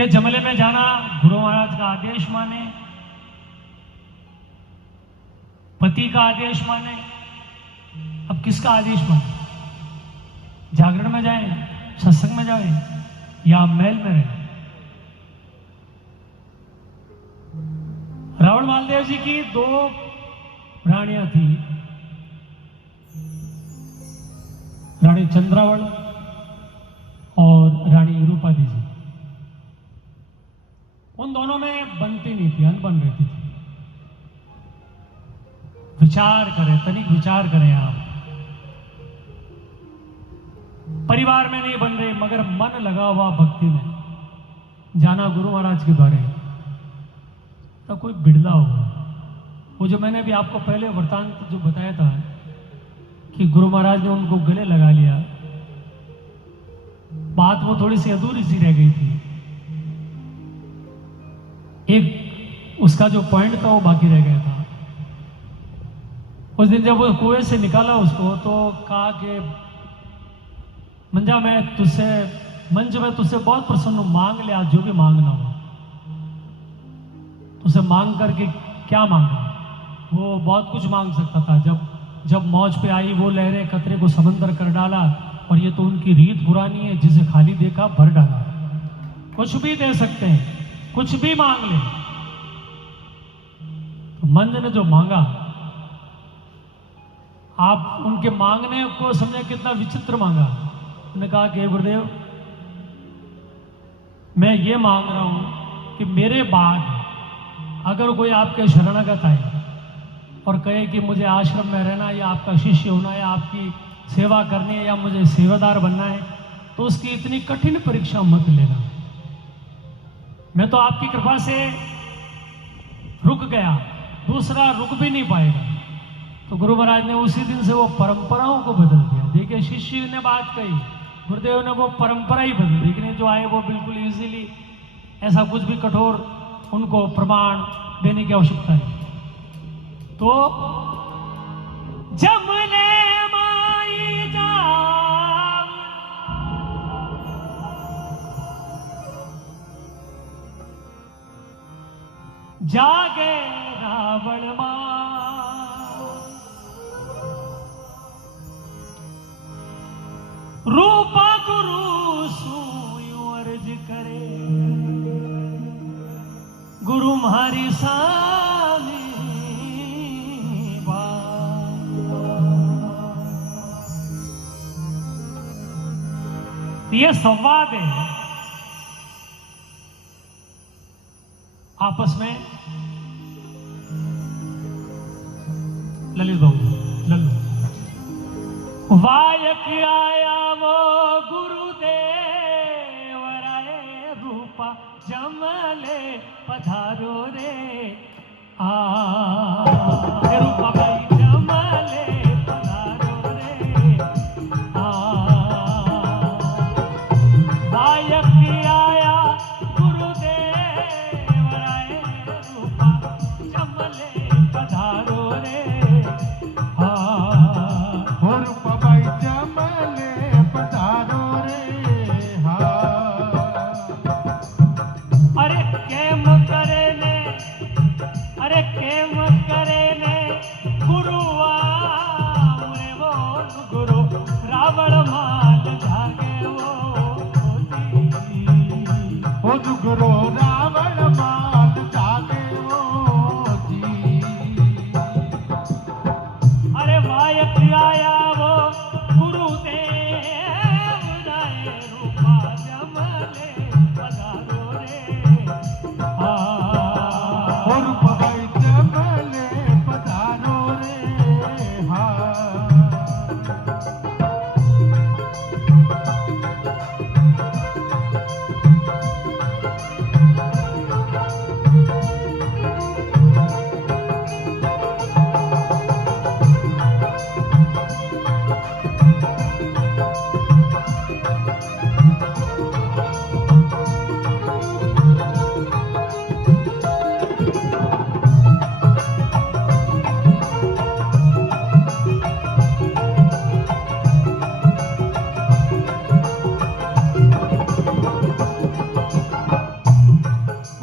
कि जमले में जाना गुरु महाराज का आदेश माने, पति का आदेश माने। अब किसका आदेश माने? जागरण में जाए, सत्संग में जाए या महल में रहे? रावण मालदेव जी की दो रानियां थी, रानी चंद्रावल और रानी रूपादी जी। उन दोनों में बनती नहीं थी, अनबन रहती थी। विचार करें, तनिक विचार करें आप। परिवार में नहीं बन रही मगर मन लगा हुआ भक्ति में, जाना गुरु महाराज के द्वारे, तो कोई बिड़ला होगा। वो जो मैंने भी आपको पहले वृतांत जो बताया था कि गुरु महाराज ने उनको गले लगा लिया, बात वो थोड़ी सी अधूरी सी रह गई थी। एक उसका जो पॉइंट था वो बाकी रह गया था। उस दिन जब वो कुएं से निकाला उसको, तो कहा कि मंजा मैं तुझसे बहुत प्रसन्न हूं, मांग ले आज जो भी मांगना हो। तुझसे मांग करके क्या मांगा? वो बहुत कुछ मांग सकता था। जब मौज पे आई वो लहरें कतरे को समंदर कर डाला, और ये तो उनकी रीत पुरानी है, जिसे खाली देखा भर डाला। कुछ भी दे सकते हैं, कुछ भी मांग ले। तो मंज ने जो मांगा, आप उनके मांगने को समझे कितना विचित्र मांगा। उन्होंने कहा कि गुरुदेव, मैं ये मांग रहा हूं कि मेरे बाद अगर कोई आपके शरणागत आए और कहे कि मुझे आश्रम में रहना, या आपका शिष्य होना, या आपकी सेवा करनी है, या मुझे सेवादार बनना है, तो उसकी इतनी कठिन परीक्षा मत लेना। मैं तो आपकी कृपा से रुक गया, दूसरा रुक भी नहीं पाएगा। तो गुरु महाराज ने उसी दिन से वो परंपराओं को बदल दिया। देखिए, शिष्य ने बात कही, गुरुदेव ने वो परंपरा ही बदल दी। लेकिन जो आए वो बिल्कुल इजीली, ऐसा कुछ भी कठोर उनको प्रमाण देने की आवश्यकता है। तो जमले माई जाव, जागे रावण मां, रूपा गुरु सूयो अर्ज करे, गुरु म्हारी सामी ये संवाद है आपस में। ललित बाबू, लल्लू वायक आया वो गुरुदेव राय, रूपा जमले पधारो रे, रूपा भाई जमले पधारो रे, वायक आया गुरुदेव राय, रूपा जमले पधारो रे, रूपा भाई जमले पधारो रे। अरे केम करे ने, अरे केम करे ने, गुरुआ मुरे वो गुरु रावण माल जागे वो गुरु रावण माल जागे वो जी। अरे वायक आया वो गुरुदेव राय, रूपा जमले पधारो रे, रूपा भाई जमले पधारो रे।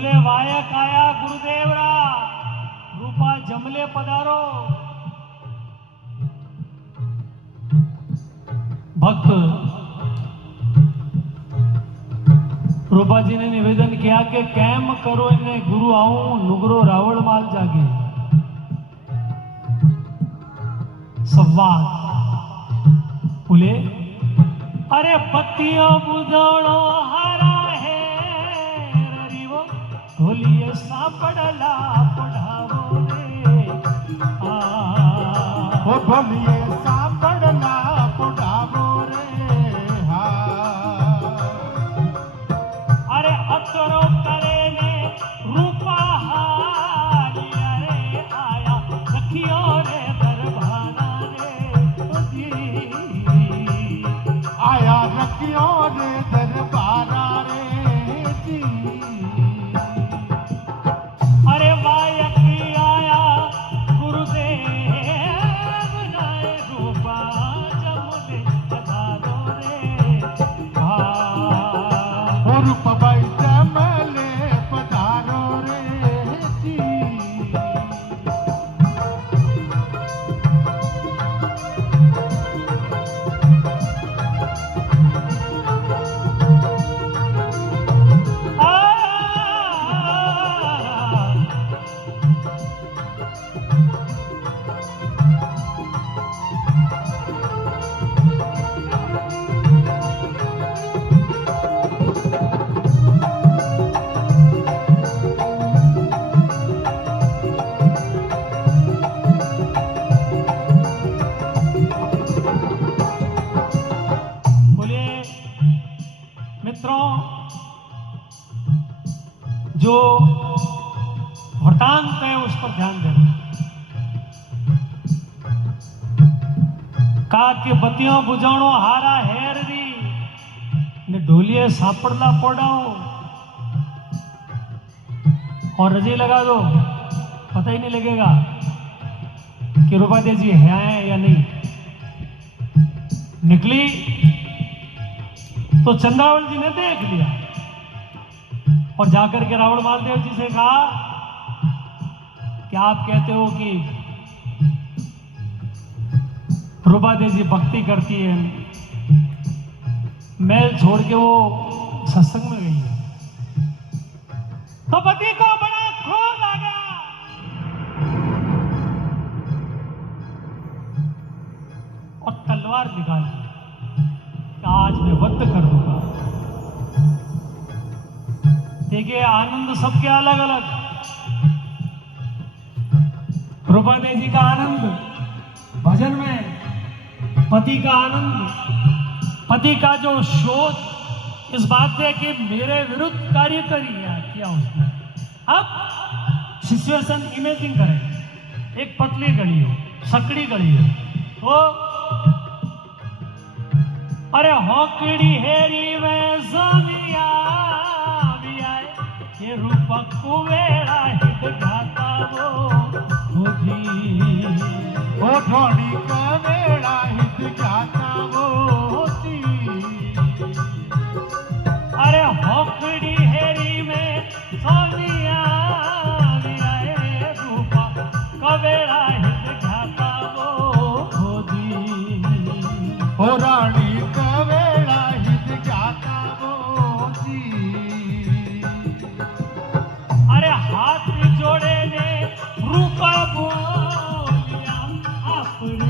बोले वायक आया गुरुदेवरा, रूपा जमले पधारो। भक्त रूपा जी ने निवेदन किया कि कैम करो इन्हें गुरु आऊं नुगरो रावण माल जागे। संवाद बोले अरे पत्तियों बुझाणो हरा है ररीवो ढोलिए सापड़ला पढ़ावो रे ओ ढोलिए सापड़ला पढ़ावो रे हा। अरे अतरो करे ने रूपा हालिया रे आया रखियो रे दरबारा रे जी। आया रखियो रे दरबारा रे जी। अरे वायक आया गुरुदेव नाय रूपा जमुने पधारो रे रूप भाई जमले पधारो रे जी। बोलिए मित्रों, जो वृतांत है उस पर ध्यान देना। कहा कि बत्तियों बुझाणो हारा हेर दी ने ढोलिए सापड़ला पड़ाओ और रजी लगा दो, पता ही नहीं लगेगा कि रूपा देवी जी हैं या नहीं। निकली तो चंद्रावल जी ने देख लिया और जाकर के रावण मालदेव जी से कहा कि आप कहते हो कि रूपा देवी जी भक्ति करती है, महल छोड़ के वो सत्संग में गई है। तो पति को बड़ा क्रोध आ गया और तलवार निकाल ली कि आज मैं वध कर दूंगा। देखिए आनंद सबके अलग अलग। रूपा देवी जी का आनंद भजन में, पति का आनंद, पति का जो शोध इस बात से कि मेरे विरुद्ध कार्य किया उसने। अब सिचुएशन इमेजिन करें, एक पतली गली हो, सकड़ी गली हो, तो अरे होकड़ी हेरी में समिया भी आए ये रूपक कुवेड़ा हित घाता वो जी। ओ ढोली का वेड़ा हित जाता वो जी। अरे होकड़ी हेरी में समिया भी आए रूपक कुवेड़ा हित घाता वो जी। ओ रानी का वेड़ा हित जाता वो जी। अरे हाथ जोड़े ने रूपा बोलिया अपने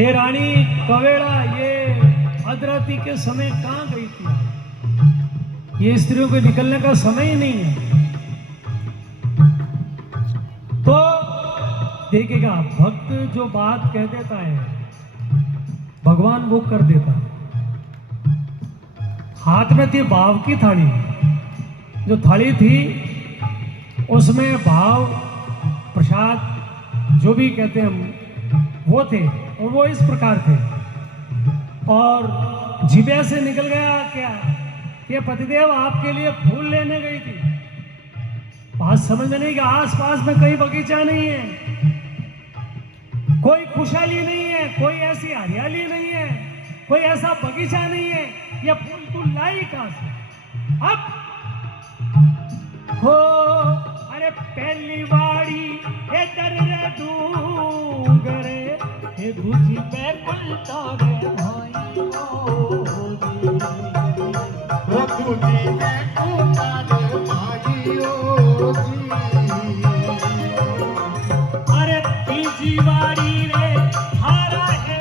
हे रानी कवेड़ा, ये अधराती के समय कहाँ गई थी? ये स्त्रियों के निकलने का समय ही नहीं है। तो देखिएगा, भक्त जो बात कह देता है भगवान वो कर देता है। हाथ में थी भाव की थाली, जो थाली थी उसमें भाव प्रसाद जो भी कहते हैं वो थे, और वो इस प्रकार थे। और जिभे से निकल गया क्या कि पतिदेव आपके लिए फूल लेने गई थी। बात समझ में नहीं कि आसपास में कहीं बगीचा नहीं है, कोई खुशहाली नहीं है, कोई ऐसी हरियाली नहीं है, कोई ऐसा बगीचा नहीं है, ये फूल तू लाई कहां से? अब हो अरे पहली बाड़ी ए दर रे डूंगरे हे भुजी पे कुलता रे भाई ओ तुझी में कुमार भाइयों जी। अरे तीजी बाड़ी रे हारा है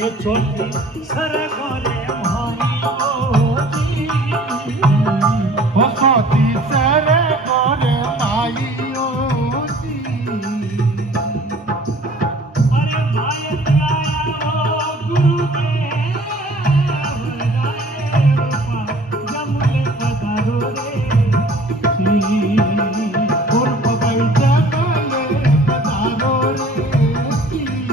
ये छोटी सरगोरे भाइयों जी। ओ सोती सर गोरे भाइयों जी। अरे भाई आया हो गुरुदेव राय रूपा जमुले पधारो रे जी। और बगैचा में पधारो रे जी।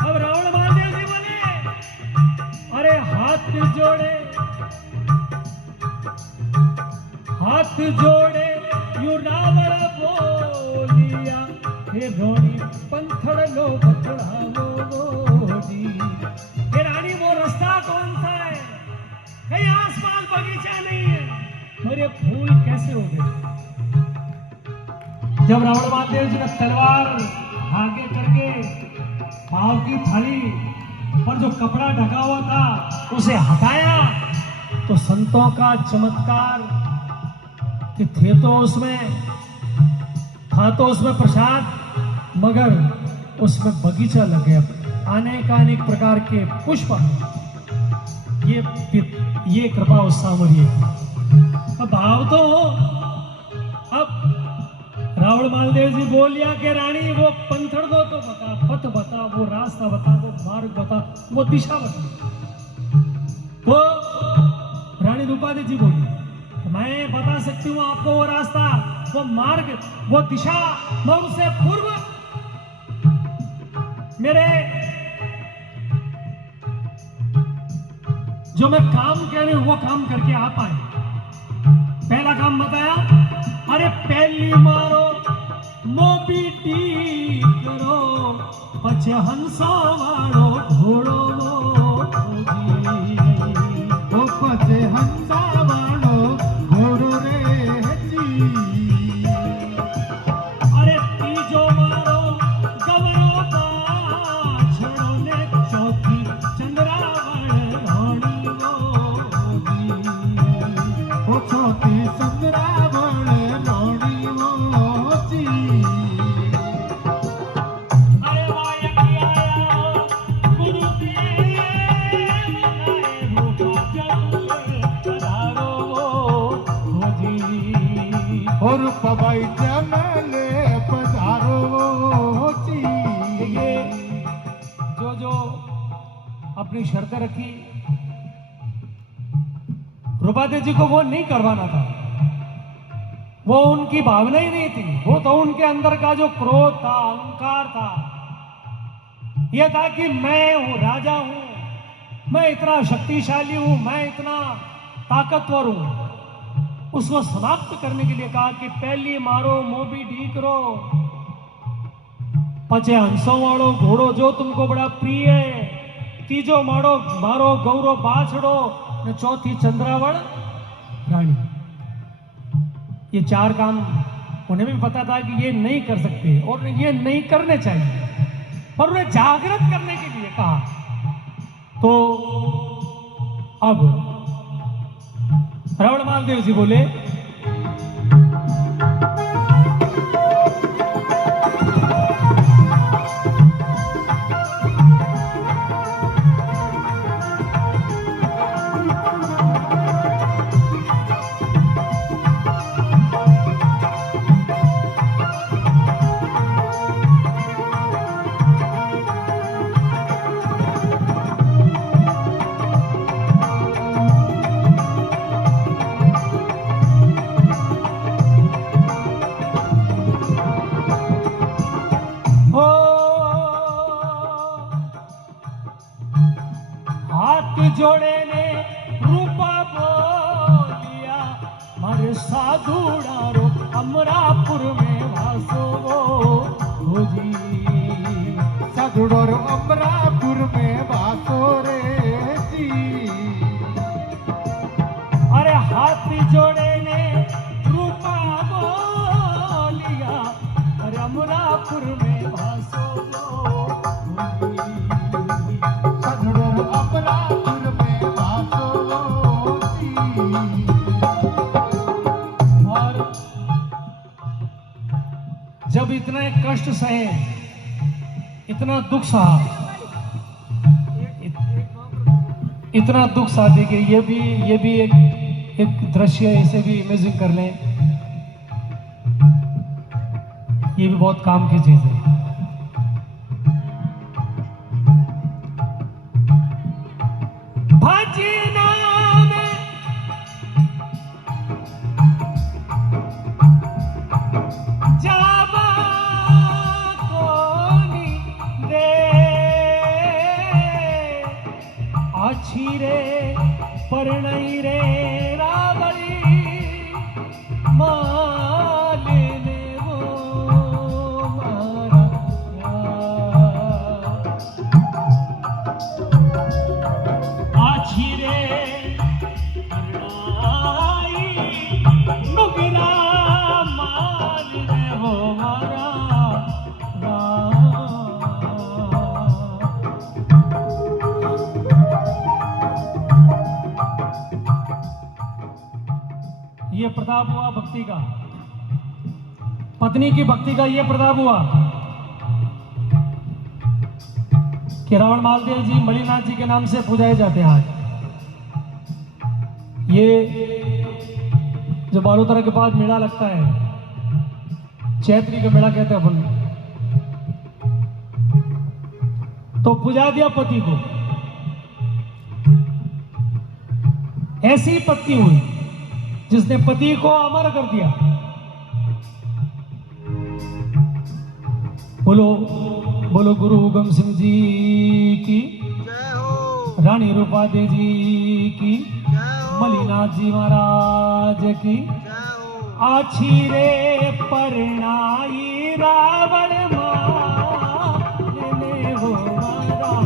अब रावण महादेव जी बोले, अरे हाथ जोड़े यू रावण बोलिया हे रोणी पंथड़ लो बतड़ावो जी। हे रानी वो रास्ता कौन सा है? कहीं आसपास बगीचा नहीं है, और ये फूल कैसे हो गए? जब रावण महादेव जी ने तलवार आगे करके भाव की थाली पर जो कपड़ा ढका हुआ था उसे हटाया, तो संतों का चमत्कार कि थे तो उसमें था तो उसमें प्रसाद, मगर उसमें बगीचा लग गया, अनेक प्रकार के पुष्प। ये कृपा उस सांवरिये की। अब भाव तो हो। अब रावण मालदेव जी बोल लिया कि रानी वो पंथड़ दो तो बता, पथ बता, वो रास्ता बता, वो मार्ग बता, वो दिशा बता। तो रानी द्रौपदी जी बोली, मैं बता सकती हूँ आपको वो रास्ता, वो मार्ग, वो दिशा, मैं उससे पूर्व मेरे जो मैं काम कह रही हूं वो काम करके आ पाए। पहला काम बताया, अरे पहली मारो मोबी टीक करो, पछे हंसा वालो घोड़ो ओ पछे हंसा वालो घोड़ो रे जी। अरे तीजो मारो गवरो बाछड़ो ने, चौथी चंद्रावण रानी मोदी। ओ छोटी चंद्रावण रानी मोदी। अरे वायक आया गुरुदेव नाए रूपा जमुले पधारो जी। और पवाई जमले पधारो जी। देखिए, जो अपनी शर्तें रखी, द्रौपदी जी को वो नहीं करवाना था, वो उनकी भावना ही नहीं थी, वो तो उनके अंदर का जो क्रोध था, अहंकार था, ये था कि मैं हूं, राजा हूं, मैं इतना शक्तिशाली हूं, मैं इतना ताकतवर हूं। उसको समाप्त करने के लिए कहा कि पहली मारो मोबी ढीक रो, पचे हंसों वालो घोड़ो जो तुमको बड़ा प्रिय है, तीजो मारो मारो गौरो बाछड़ो, ने चौथी चंद्रावल रानी। ये चार काम उन्हें भी पता था कि ये नहीं कर सकते और ये नहीं करने चाहिए, पर उन्हें जागृत करने के लिए कहा। तो अब रावण मालदेव जी बोले, जोड़े ने रूपा बोलिया, मारे साधुड़ारो अमरापुर में वासो हो जी। साधुड़ो अमरापुर में वासो रे जी। अरे हाथ जोड़े ने रूपा बोलिया, अरे अमरापुर में वासो हो जी। साधुड़ो अमरापुर में वासो जी। और जब इतने कष्ट सहे, इतना दुख सहा, इतना दुख सहा, देखिए ये भी एक दृश्य, इसे भी इमेजिन कर लें, ये भी बहुत काम की चीज है। रे परणई रे रावड़ी मालिने वो मारा आछी रे परणाई नुगरा मालिने वो मारा। ये प्रताप हुआ भक्ति का, पत्नी की भक्ति का ये प्रताप हुआ कि रावण मालदेव जी मलिनाथ जी के नाम से पूजाए जाते हैं आज। ये जो बालोतरा के पास मेला लगता है, चैत्री का मेला कहते हैं अपन, तो पूजा दिया पति को, ऐसी पत्नी हुई जिसने पति को अमर कर दिया। बोलो बोलो गुरु उगम सिंह जी की, रानी रूपा देवी जी की, मलिनाथ जी महाराज की। आछी रे परनाई रावण माने हो मारा।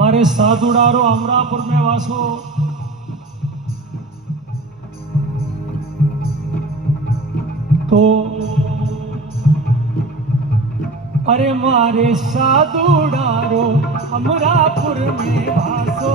मारे साधुड़ारो अमरापुर में वासो, तो अरे मारे साधुड़ारो अमरापुर में वासो।